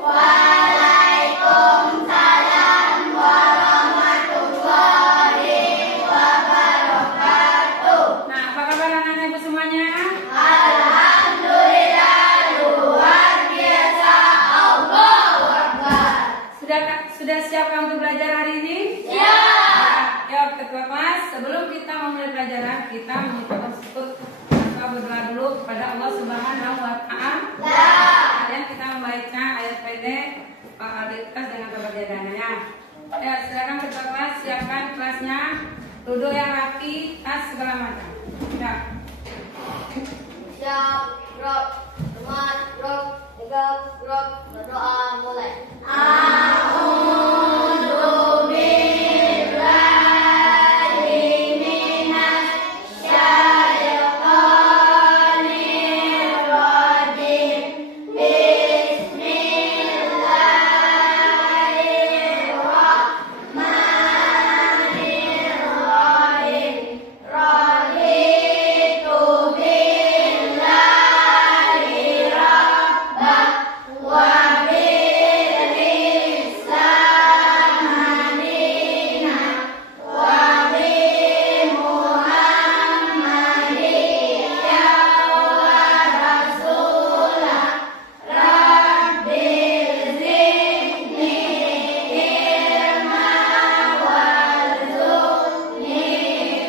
Waalaikumsalam warahmatullahi wabarakatuh. Nah, apa kabar anak-anak Ibu semuanya? Alhamdulillah, luar biasa. Allahu Akbar. Sudah siap untuk belajar hari ini? Siap. Yuk, ketua kelas, sebelum kita memulai pelajaran, kita mengucapkan syukur atau berdoa dulu kepada Allah Subhanahu wa Ta'ala. Kemudian kita membaca ayat pendek Al-Ikhlas dengan keberjadaannya. Ya, silakan ketua kelas siapkan kelasnya, duduk yang rapi, tas segala macam. Ya. Siap, Rob. Teman, Rob. Tegap, Rob. Berdoa mulai. A'udzu billahi minasy syaithanir rajim. Bismillahirrahmanirrahim. Raditu billahi rabbah wa bil Islam madinah wa bi Muhammadin ya rasulah. Rabbil zidni ilma warzuqni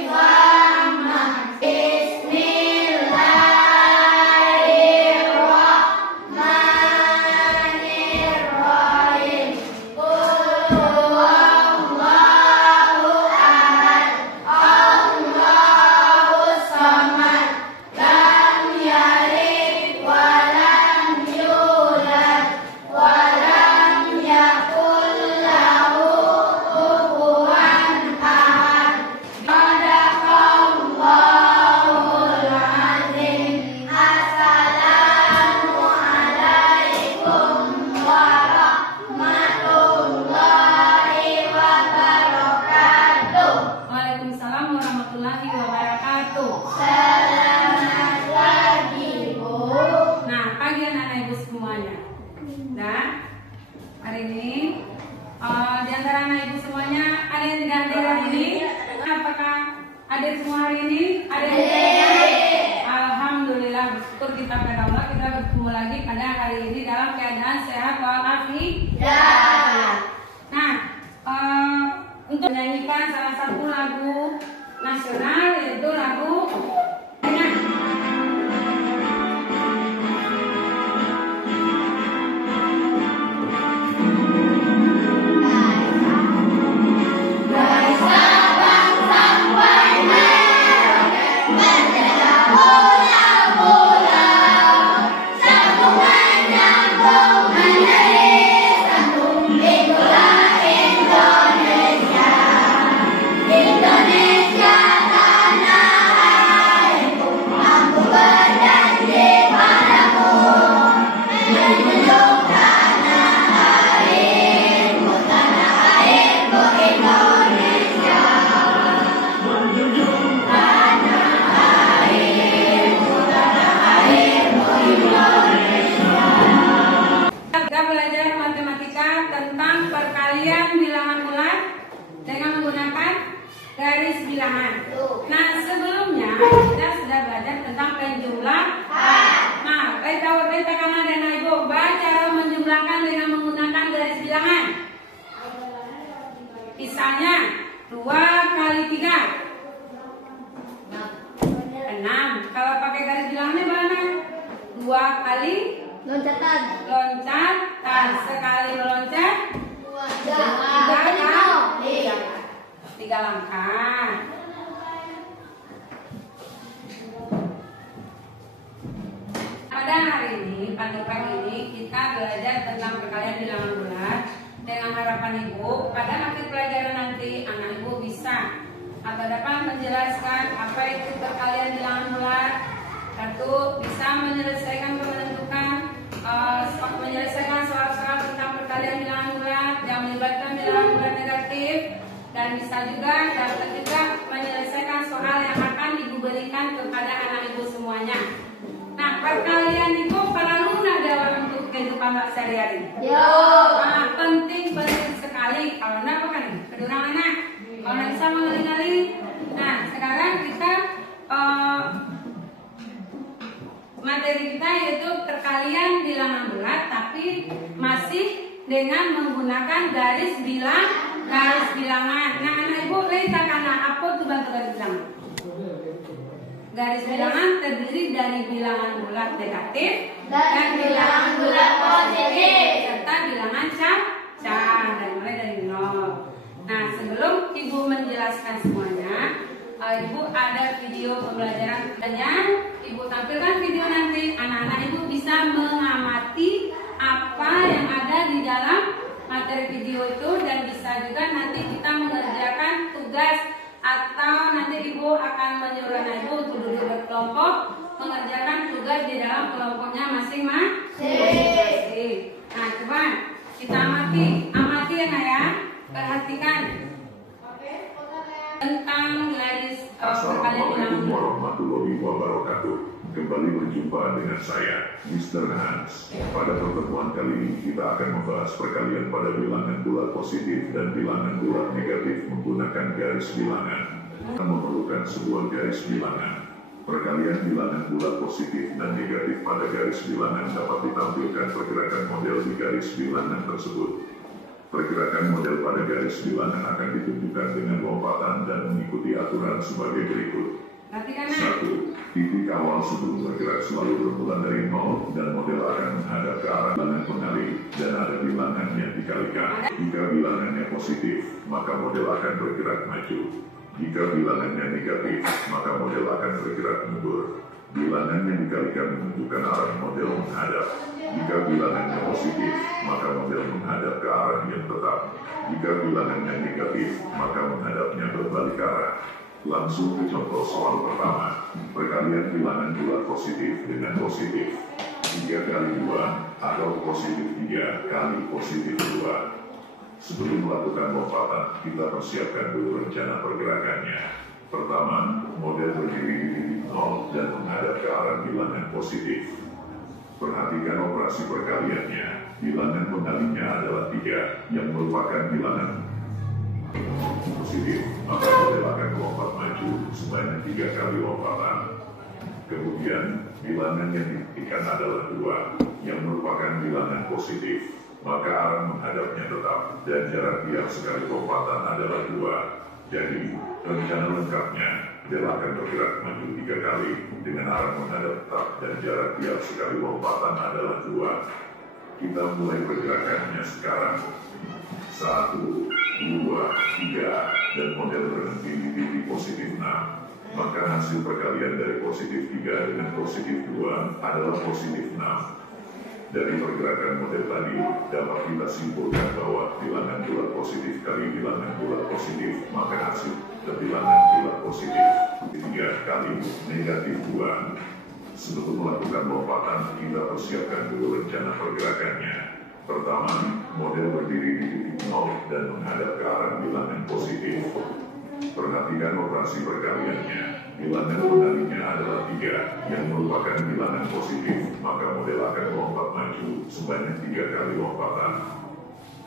fahma. Bismillahirrahmanirrahim. Qul huwallahu ahad, Allahus samad, lam yalid wa lam yulad wa lam yakul lahu kufuwan ahad. Shadaqallahul azim. Assalamualaikum warahmatullahi wabarakatuh. Waalaikumsalam warahmatullahi wabarakatuh. Selamat pagi, Bu. Nah, pagi anak-anak Ibu semuanya. Nah, hari ini di antara anak Ibu semuanya ada yang tidak hadir hari ini? Apakah hadir semua hari ini? Ada yang tidak hadir? Alhamdulillah, bersyukur kita pada Allah, kita bertemu lagi pada hari ini dalam keadaan sehat walafiat. Nah, untuk menyanyikan salah satu lagu nasional yaitu lagu Indonesia tanah airku, aku berjanji padamu menjunjung tanah airku Indonesia. Menjunjung tanah airku Indonesia. Kita belajar matematika tentang perkalian bilangan bulat dengan menggunakan garis bilangan. Nah, sebelumnya kita sudah belajar tentang penjumlahan. Nah, kita kan ada Ibu cara menjumlahkan dengan menggunakan garis bilangan. Misalnya 2 kali 3 6. Kalau pakai garis bilangannya mana? 2 kali Loncatan. loncatan, sekali meloncat 3 langkah. Pada hari ini, pada pagi ini kita belajar tentang perkalian bilangan bulat dengan harapan Ibu pada akhir pelajaran nanti anak Ibu bisa atau dapat menjelaskan apa itu perkalian bilangan bulat. Satu, bisa menyelesaikan menyelesaikan soal-soal tentang perkalian bilangan bulat yang melibatkan bilangan bulat negatif, dan bisa juga dapat juga menyelesaikan soal yang akan Ibu berikan kepada anak Ibu semuanya. Nah, perkalian itu perlu ada untuk kehidupan nggak sehari-hari? Yo. Nah, penting sekali. Kalau enggak apa kan? Kedurang anak. Kalau nggak bisa mengali-ngali. Nah, sekarang kita materi kita yaitu perkalian bilangan bulat, tapi masih dengan menggunakan garis bilangan. Nah, anak ibu lihat karena apa tuh bantu garis bilangan? Garis bilangan terdiri dari bilangan bulat negatif dan bilangan bulat positif serta bilangan cacat dan mulai dari 0. Nah, sebelum ibu menjelaskan semuanya, ibu ada video pembelajaran yang ibu tampilkan video nanti. Anak-anak ibu bisa mengamati apa yang ada di dalam materi video itu dan bisa juga nanti kita mengerjakan tugas atau nanti ibu akan menyuruh anak ibu untuk duduk berkelompok mengerjakan tugas di dalam kelompoknya masing-masing. Nah, coba kita amati ya Nak ya. Perhatikan tentang garis Assalamualaikum warahmatullahi wabarakatuh. Kembali berjumpa dengan saya, Mr. Hans. Pada pertemuan kali ini kita akan membahas perkalian pada bilangan bulat positif dan bilangan bulat negatif menggunakan garis bilangan. Kita memerlukan sebuah garis bilangan. Perkalian bilangan bulat positif dan negatif pada garis bilangan dapat ditampilkan pergerakan model di garis bilangan tersebut. Pergerakan model pada garis bilangan akan ditunjukkan dengan lompatan dan mengikuti aturan sebagai berikut. 1. Titik awal sebelum bergerak selalu bermula dari 0 dan model akan menghadap ke arah bilangan pengali dan ada bilangan yang dikalikan. Jika bilangannya positif, maka model akan bergerak maju. Jika bilangannya negatif, maka model akan bergerak mundur. Bilangan yang dikalikan menunjukkan arah model menghadap. Jika bilangannya positif, maka model menghadap ke arah yang tetap. Jika bilangannya negatif, maka menghadapnya berbalik arah. Langsung ke contoh soal pertama. Perkalian bilangan bulat positif dengan positif. 3 kali 2 atau positif 3 kali positif 2. Sebelum melakukan lompatan, kita persiapkan dulu rencana pergerakannya. Pertama, model berdiri di titik 0 dan menghadap ke arah bilangan positif. Perhatikan operasi perkaliannya. Bilangan pengalinya adalah 3 yang merupakan bilangan positif, maka model akan melompat maju sebanyak 3 kali lompatan. Kemudian, bilangan yang diberikan adalah 2 yang merupakan bilangan positif, maka arah menghadapnya tetap dan jarak diam sekali lompatan adalah 2. Jadi, rencana lengkapnya, model akan bergerak maju 3 kali dengan arah menghadap tetap dan jarak diam sekali lompatan adalah 2. Kita mulai pergerakannya sekarang. 1, 2, 3 dan model berhenti di titik positif 6. Maka hasil perkalian dari positif 3 dengan positif 2 adalah positif 6. Dari pergerakan model tadi dapat kita simpulkan bahwa bilangan bulat positif kali bilangan bulat positif maka hasil bilangan bulat positif 3 kali negatif 2. Sebelum melakukan lompatan, kita persiapkan dulu rencana pergerakannya. Pertama, model berdiri di titik 0 dan menghadap ke arah bilangan positif. Perhatikan operasi perkaliannya. Bilangan pengalinya adalah 3 yang merupakan bilangan positif, maka model akan melompat maju sebanyak 3 kali lompatan.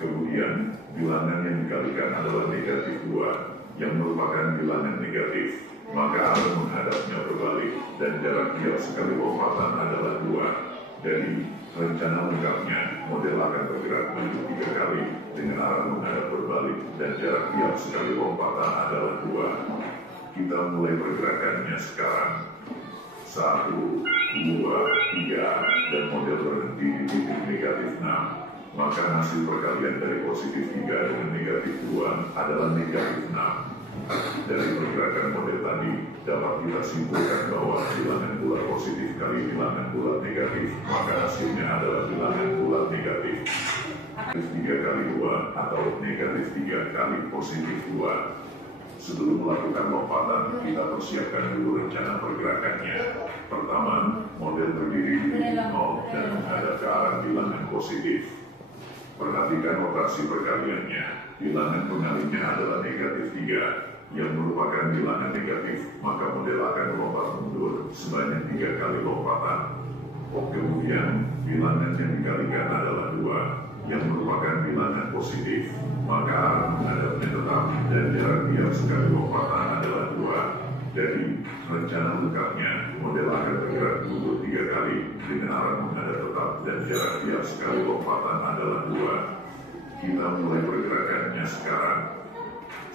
Kemudian, bilangan yang dikalikan adalah negatif 2 yang merupakan bilangan negatif, maka arah menghadapnya berbalik dan jarak dia sekali lompatan adalah 2. Jadi, rencana lengkapnya, model akan bergerak maju 3 kali dengan arah menghadap berbalik dan jarak dia sekali lompatan adalah 2. Kita mulai pergerakannya sekarang. 1, 2, 3 dan model berhenti di titik negatif 6. Maka hasil perkalian dari positif 3 dengan negatif 2 adalah negatif 6. Dari pergerakan model tadi dapat kita simpulkan bahwa bilangan bulat positif kali bilangan bulat negatif maka hasilnya adalah bilangan bulat negatif. Negatif 3 kali 2 atau negatif 3 kali positif 2. Sebelum melakukan lompatan, kita persiapkan dulu rencana pergerakannya. Pertama, model berdiri di titik 0 dan menghadap ke arah bilangan positif. Perhatikan operasi perkaliannya. Bilangan pengalinya adalah negatif 3 yang merupakan bilangan negatif, maka model akan melompat mundur sebanyak 3 kali lompatan. Kemudian, Kemudian, bilangan yang dikalikan adalah 2, yang merupakan bilangan positif, maka arah menghadapnya tetap dan jarak tiap sekali lompatan adalah 2. Jadi, rencana lengkapnya, model akan bergerak mundur 3 kali dengan arah menghadap tetap dan jarak tiap sekali lompatan adalah 2. Kita mulai pergerakannya sekarang.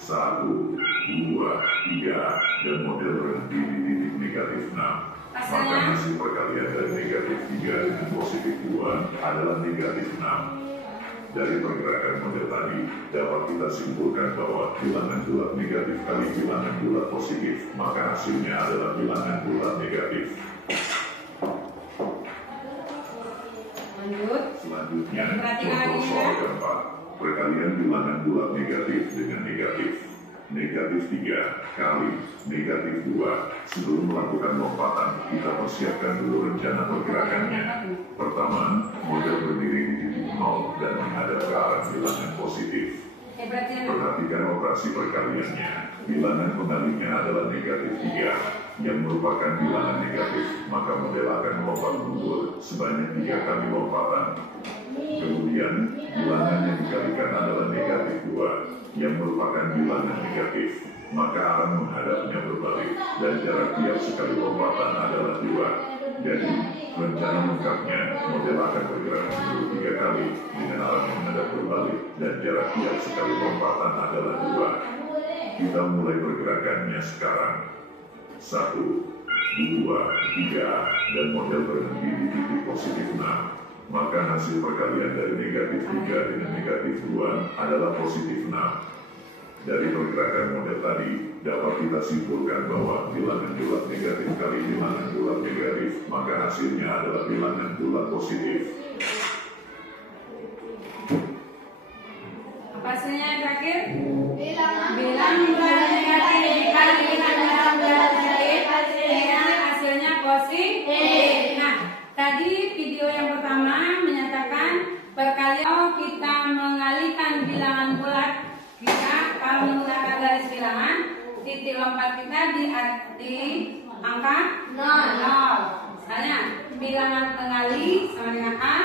1, 2, 3, dan model berhenti di titik negatif 6. Maka hasil perkalian dari negatif 3 dengan positif 2 adalah negatif 6. Dari pergerakan model tadi, dapat kita simpulkan bahwa bilangan bulat negatif kali bilangan bulat positif, maka hasilnya adalah bilangan bulat negatif. Lanjut. Selanjutnya, Perhatikan contoh ini, soal ya. keempat. Perkalian bilangan bulat negatif dengan negatif. Negatif 3 kali negatif 2. Sebelum melakukan lompatan, kita persiapkan dulu rencana pergerakannya. Pertama, model berdiri di titik 0 dan menghadap ke arah bilangan positif. Perhatikan operasi perkaliannya. Bilangan pengalinya adalah negatif 3, yang merupakan bilangan negatif, maka model akan melompat mundur sebanyak 3 kali lompatan. Kemudian, bilangan yang dikalikan adalah negatif 2, yang merupakan bilangan negatif, maka arah menghadapnya berbalik, dan jarak tiap sekali lompatan adalah 2. Jadi, rencana lengkapnya, model akan bergerak mundur 3 kali dengan arah menghadap berbalik, dan jarak tiap sekali lompatan adalah 2. Kita mulai pergerakannya sekarang. 1, 2, 3, dan model berhenti di titik positif 6. Maka hasil perkalian dari negatif 3 dengan negatif 2 adalah positif 6. Dari pergerakan model tadi, dapat kita simpulkan bahwa bilangan bulat negatif kali bilangan bulat negatif, maka hasilnya adalah bilangan bulat positif. Apa hasilnya yang terakhir? Bilangan Bilangan negatif dikali bilangan bulat negatif, hasilnya positif. Nah, tadi video yang pertama menyatakan perkalian kita mengalihkan bilangan bulat, kita kalau menggunakan garis bilangan, titik lompat kita di angka 0. Misalnya bilangan pengali sama dengan A,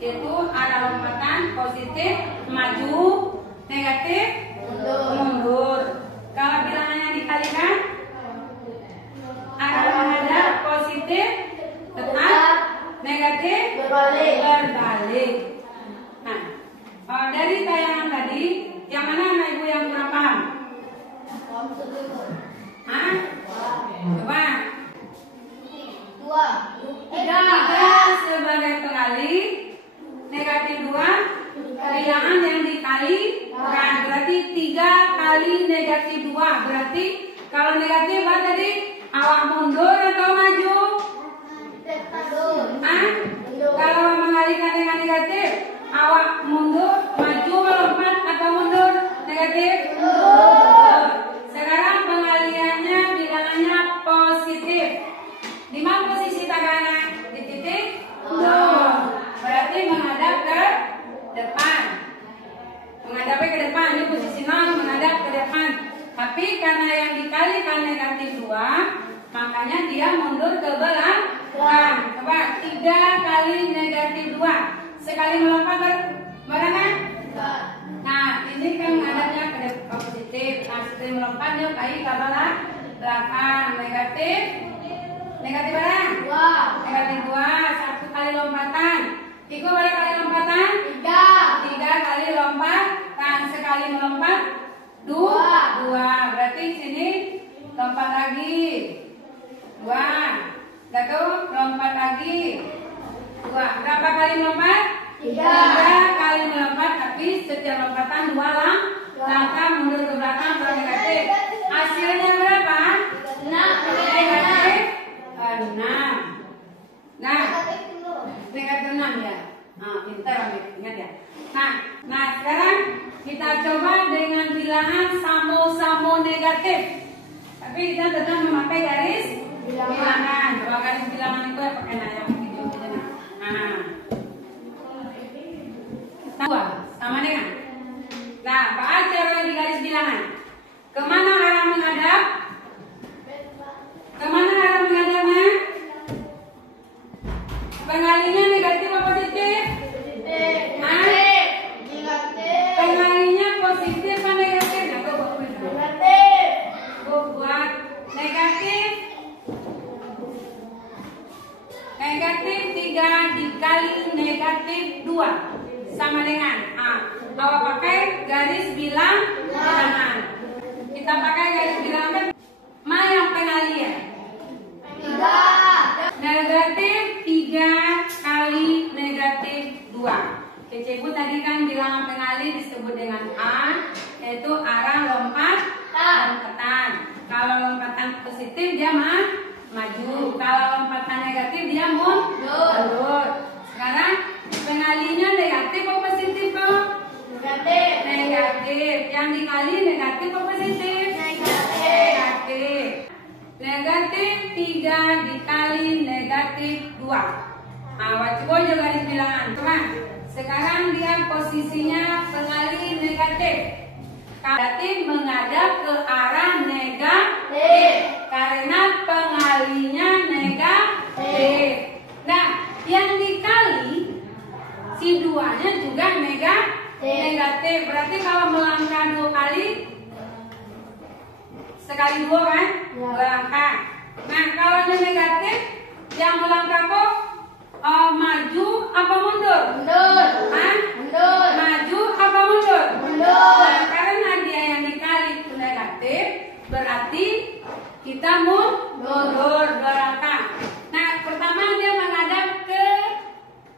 yaitu arah lompatan positif maju, negatif mundur. Kalau bilangannya dikalikan, arah menghadap positif tetap, negatif berbalik. Nah, dari tayangan tadi, yang mana anak ibu yang kurang paham? Hah? Coba. 3 sebagai pengali, negatif 2 bilangan yang dikalikan, berarti 3 kali negatif 2. Berarti kalau negatif apa tadi? Awak mundur atau maju? Kalau mengalihkan dengan negatif, awak mundur, maju, melompat atau mundur? Negatif. Sekarang pengaliannya bilangannya positif. Di mana posisi tangannya? Di titik 0. Berarti menghadap ke depan. Menghadapnya ke depan, ini posisi 0, menghadap ke depan. Tapi karena yang dikalikan negatif 2, makanya dia mundur ke belakang. Coba 3 kali negatif 2. Sekali melompat barengan. Nah, ini kan menghadapnya ke depan positif. Nah, sekali melompat dia kali ke belakang. Negatif berapa? 2. Negatif 2. 1 kali lompatan. Ikut berapa kali lompatan? 3 kali lompatan. Sekali melompat 2. Berarti sini lompat lagi 2. Lalu lompat lagi 2. Berapa kali melompat? 3 kali melompat, tapi setiap lompatan 2 langkah mundur ke belakang kalau negatif. Hasilnya berapa? 6. Negatif 6. Nah, negatif 6 ya. Nah, pintar ambil, ingat ya. Nah sekarang kita coba dengan bilangan samo-samo negatif. Tapi kita tetap memakai garis bilangan. Coba garis bilangan itu ya pakai yang video ini. Nah, sama dengan. Nah, apa cara di garis bilangan? Kemana arah menghadap? Kemana arah menghadapnya? Pengalinya negatif 3 dikali negatif 2 sama dengan Awak pakai garis bilangan. Kita pakai garis bilangan. Mana yang pengalian? 3. Negatif 3 kali negatif 2. Cikgu tadi kan bilangan pengali disebut dengan A, yaitu arah lompatan. Kalau lompatan positif dia maju, kalau lompatan negatif dia mundur. Sekarang pengalinya negatif atau positif kok? Negatif. Yang dikali negatif atau positif? Negatif. Negatif 3 dikali negatif 2. Wajib juga garis bilangan. Coba. Sekarang dia posisinya pengali negatif. Berarti menghadap ke arah negatif. Karena pengalinya negatif. Nah, yang dikali si 2-nya juga negatif. Berarti kalau melangkah 2 kali, sekali 2 kan? 2 langkah. Nah, kalau ini negatif, yang melangkah kok maju apa mundur? Mundur. Mundur. Maju apa mundur? Mundur. Nah, karena dia yang dikali itu negatif, berarti kita mundur 2 langkah. Nah, pertama dia menghadap ke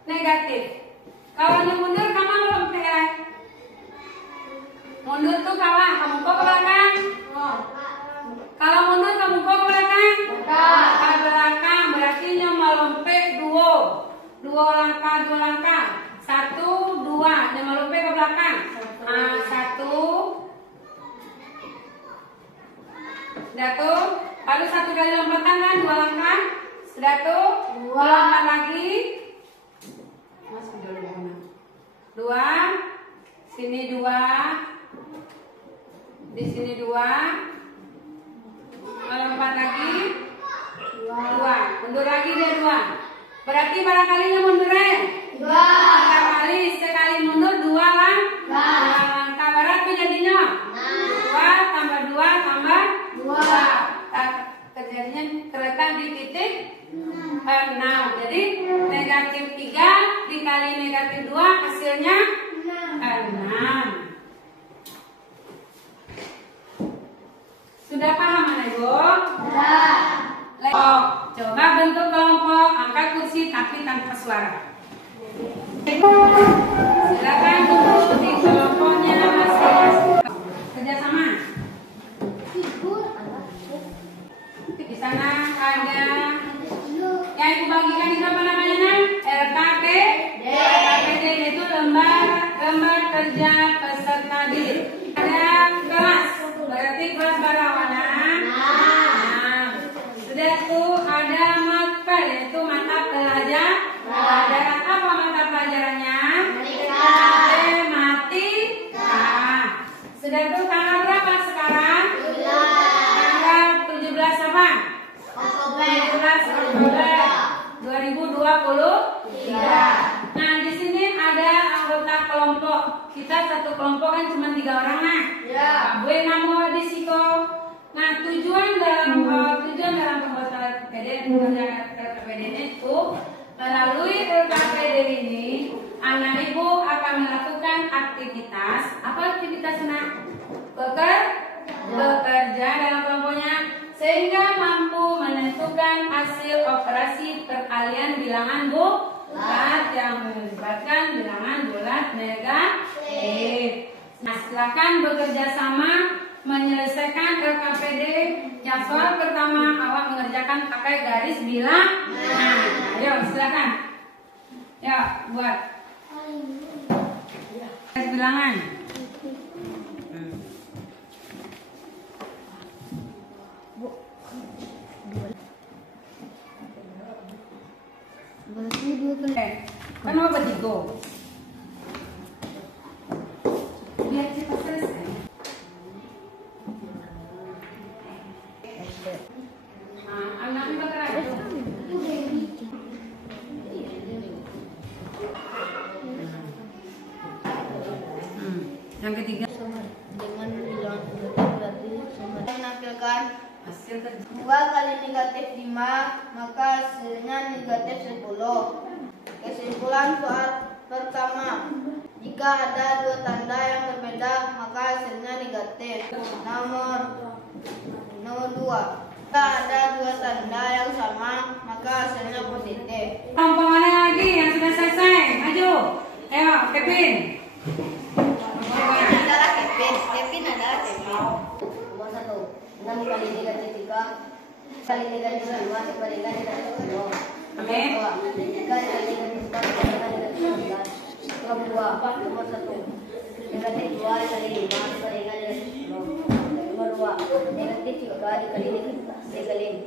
negatif. Kalau dia mundur, kamu lompat. Mundur tuh kawan, kamu kok ke belakang. Kalau mundur, kamu kok ke belakang. Ke belakang, berarti dia melompat 2 langkah. 1, 2, dia melompat ke belakang. 1, sudah tuh. Lalu 1 kali lompatan kan 2 langkah. Sudah tuh. 2 lompat lagi. Mas udah 2. Sini 2. Di sini 2. Lompat lagi. 2. Mundur lagi deh 2. Berarti barangkalinya mundurnya 2 sekali mundur 2 langkah. Berarti jadinya 2 tambah 2 tambah 2. Terjadinya terletak di titik 6. Jadi negatif 3 dikali negatif 2 hasilnya 6. Sudah paham anak ibu? Coba bentuk kelompok, angkat kursi tapi tanpa suara. Silakan duduk di kelompoknya masing-masing. Kerjasama. Di sana ada yang ibu bagikan itu apa namanya? LKPD. LKPD itu lembar kerja peserta didik. Ada kelas, berarti kelas barawana. Sudah tuh ada mata, yaitu mata pelajaran. Apa mata pelajarannya? Matematika. Sudah tuh tanggal berapa sekarang? Tanggal 17 apa? 17 Oktober 2023. Nah, di sini ada anggota kelompok. Kita satu kelompok kan cuma 3 orang nah. Gue namo di siko. Nah, tujuan dalam pembuatan LKPD itu melalui LKPD ini anak ibu akan melakukan aktivitas. Apa aktivitasnya? Bekerja dalam kelompoknya sehingga mampu menentukan hasil operasi peralihan bilangan bulat yang melibatkan bilangan bulat negatif. Nah, silakan bekerja sama menyelesaikan LKPD. Yang soal pertama awak mengerjakan pakai garis bilangan. Nah, ayo silakan. Ya, buat garis bilangan. Kenapa begitu? Biar cepat selesai. Anak juga keren. Yang ketiga Dengan bilangan negatif berarti menampilkan hasil kerja. 2 kali negatif 5, maka hasilnya negatif 10. Kesimpulan soal pertama. Jika ada dua tanda yang berbeda, maka hasilnya negatif. Nomor 2. Jika ada dua tanda yang sama, maka hasilnya positif. Kelompok mana lagi yang sudah selesai? Maju. Ayo, Kevin. Adalah Kevin. Kevin adalah Kevin. Nomor 1. 6 kali negatif 3 kali negatif 2 sama dengan negatif 2. Oke. 3 kali negatif 4 sama dengan negatif 11. Nomor 2. Nomor 1. Negatif 2 kali 5 sama dengan negatif 10. Nomor 2. Negatif 3 dikali negatif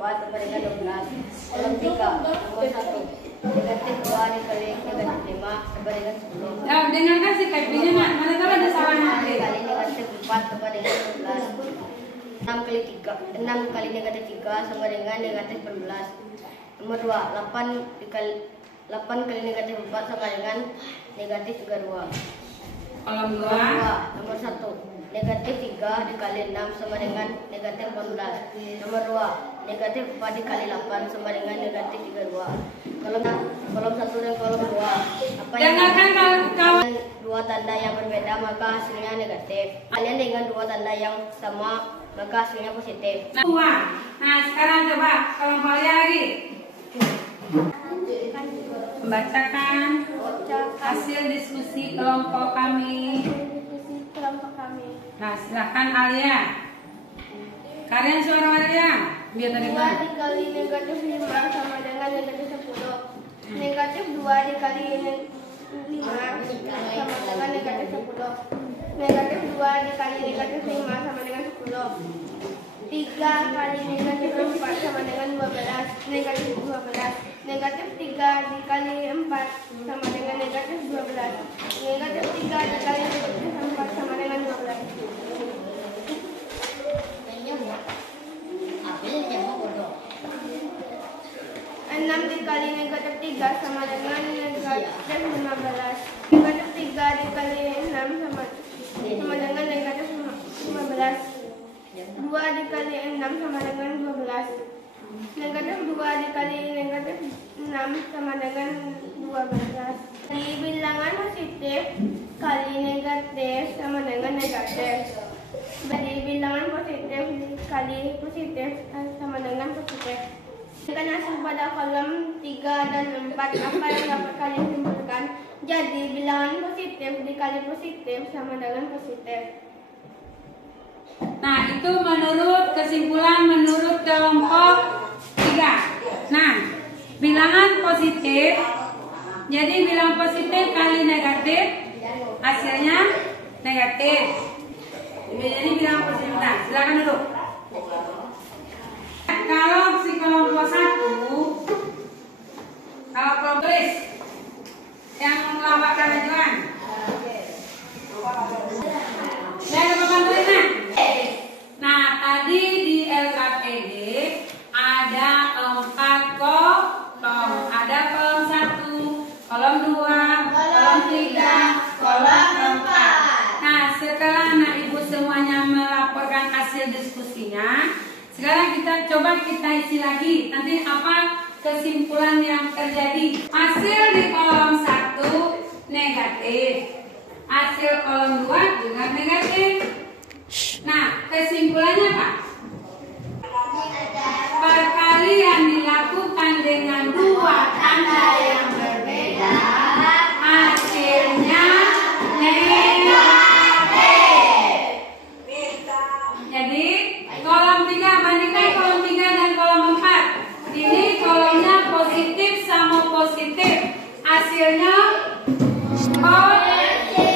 4 sama dengan 12. Nomor 3. Nomor 1. Negatif 2 dikali negatif 5 sama dengan 10. Ya, dengarkan si Kevinnya, mana tahu ada salahnya. Kali negatif 4 sama dengan 11. 6 kali negatif 3 sama dengan negatif 11. Nomor 2. 8 kali negatif 4 sama dengan negatif 32. Kolom 2. Nomor 1. Negatif 3 dikali 6 sama dengan negatif 18. Nomor 2. Negatif 4 dikali 8 sama dengan negatif 32. Kolom 1 dan kolom 2. Dengarkan kawan. Dua tanda yang berbeda maka hasilnya negatif. Kalian dengan dua tanda yang sama maka hasilnya positif. Nah, sekarang coba kelompok lagi. Membacakan hasil diskusi kelompok kami. Nah, silakan Alia. Kalian suara Alia. Biar tadi 2 dikali negatif 5 sama dengan negatif 10. Negatif 2 dikali 5 sama dengan negatif 10. Negatif 2 dikali negatif 5 sama dengan 10. 3 kali negatif 4 sama dengan 12. Negatif 12. Negatif 3 dikali 4 sama dengan negatif 12. Negatif 3 dikali negatif 4 sama dengan 12. 6 dikali negatif 3 sama dengan negatif 15. Negatif 3 dikali 6 sama dengan negatif 15. 2 dikali 6 sama dengan 12. Negatif 2 dikali negatif 6 sama dengan 12. Di bilangan positif kali negatif sama dengan negatif. Di bilangan positif kali positif sama dengan positif. Dengan hasil pada kolom 3 dan 4 apa yang dapat kalian simpulkan? Jadi bilangan positif dikali positif sama dengan positif. Nah, itu menurut kesimpulan menurut kelompok 3. Nah, bilangan positif. Jadi bilangan positif kali negatif hasilnya negatif. Jadi bilangan positif. Nah, silakan duduk. Kalau si kelompok 1, kalau kelompok yang melambangkan ajuan, saya ada pembantunya. Nah, tadi di LKPD ada 4 kolom, ada kolom 1, kolom 2, kolom 3, kolom 4. Nah, setelah anak ibu semuanya melaporkan hasil diskusinya, sekarang kita isi lagi. Nanti apa kesimpulan yang terjadi? Hasil di kolom 1 negatif, hasil kolom 2 juga negatif. Nah, kesimpulannya apa? Perkalian dilakukan dengan dua tanda yang berbeda, hasilnya negatif. Jadi kolom 3 bandingkan kolom 3 dan kolom 4. Ini kolomnya positif sama positif, hasilnya positif.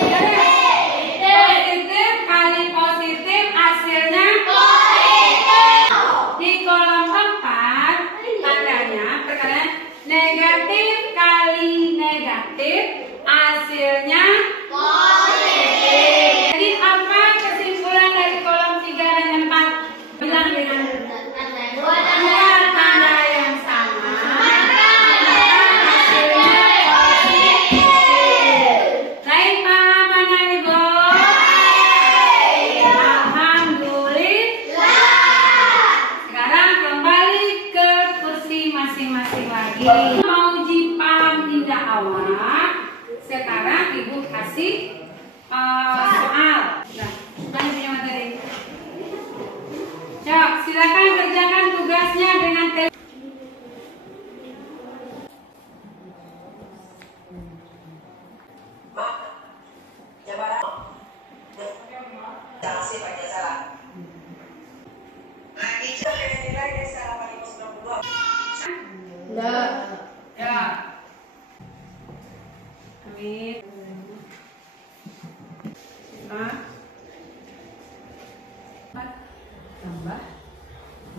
Positif kali positif hasilnya positif. Di kolom 4 tandanya perkalian negatif kali negatif hasilnya positif. Jadi apa kesimpulan dari kolom 3 dan 4? Bilang dengan dua tanda yang sama, hasilnya positif. Baik, paham anak ibu? Alhamdulillah. Sekarang kembali ke kursi masing-masing lagi. Mau uji paham indah awal. soal. Nah, mana punya materi? Coba silakan kerjakan tugasnya dengan ya. Amin. Tambah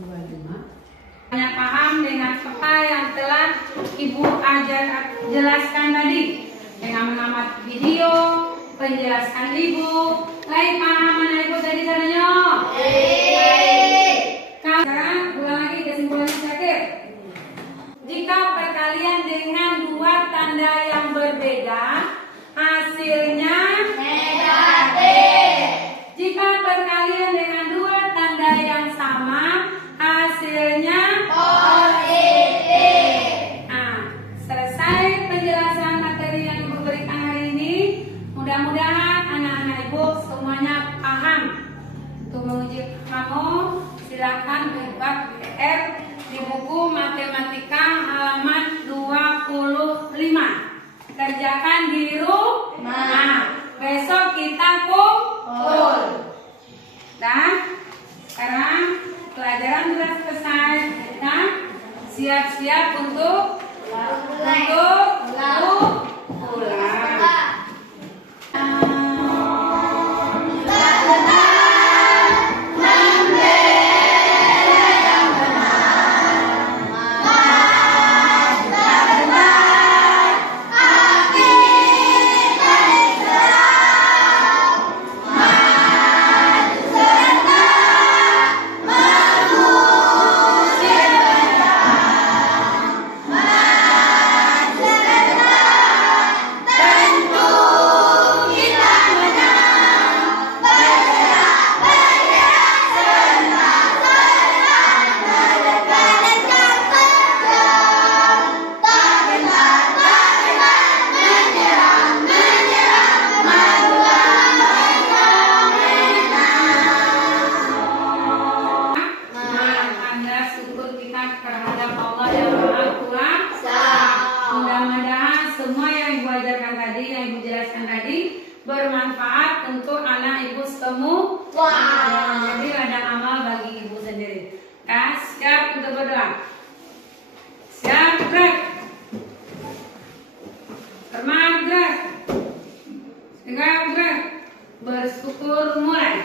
25. Hanya paham dengan apa yang telah Ibu jelaskan tadi dengan mengamati video penjelasan Ibu. Lain paham mana Ibu tadi caranya? Sekarang ulang lagi kesimpulannya terakhir. Jika perkalian dengan dua tanda yang berbeda, hasilnya negatif. Jika perkalian dengan dua tanda yang sama, hasilnya positif. Nah, selesai penjelasan materi yang Ibu berikan hari ini. Mudah-mudahan anak-anak Ibu semuanya paham. Untuk menguji kamu, silakan buka PR di buku matematika halaman 25. Kerjakan di rumah. Besok kita kumpul. Dan sekarang pelajaran sudah selesai. Kita siap-siap untuk pulang. Bermanfaat untuk anak Ibu semua. Jadi ladang amal bagi Ibu sendiri. Siap untuk berdoa. Siap, gerak. Berman, gerak. Tegak, gerak. Bersyukur, mulai.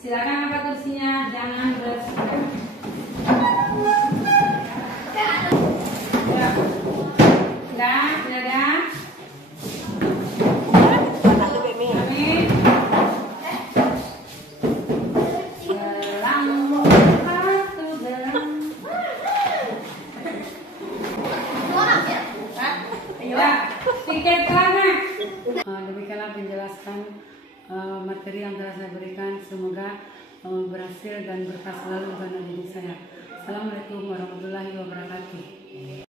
Silakan angkat kursinya, jangan bersihkan. Ya. demikianlah penjelasan materi yang telah saya berikan. Semoga berhasil dan berkah selalu pada diri saya. Assalamualaikum warahmatullahi wabarakatuh.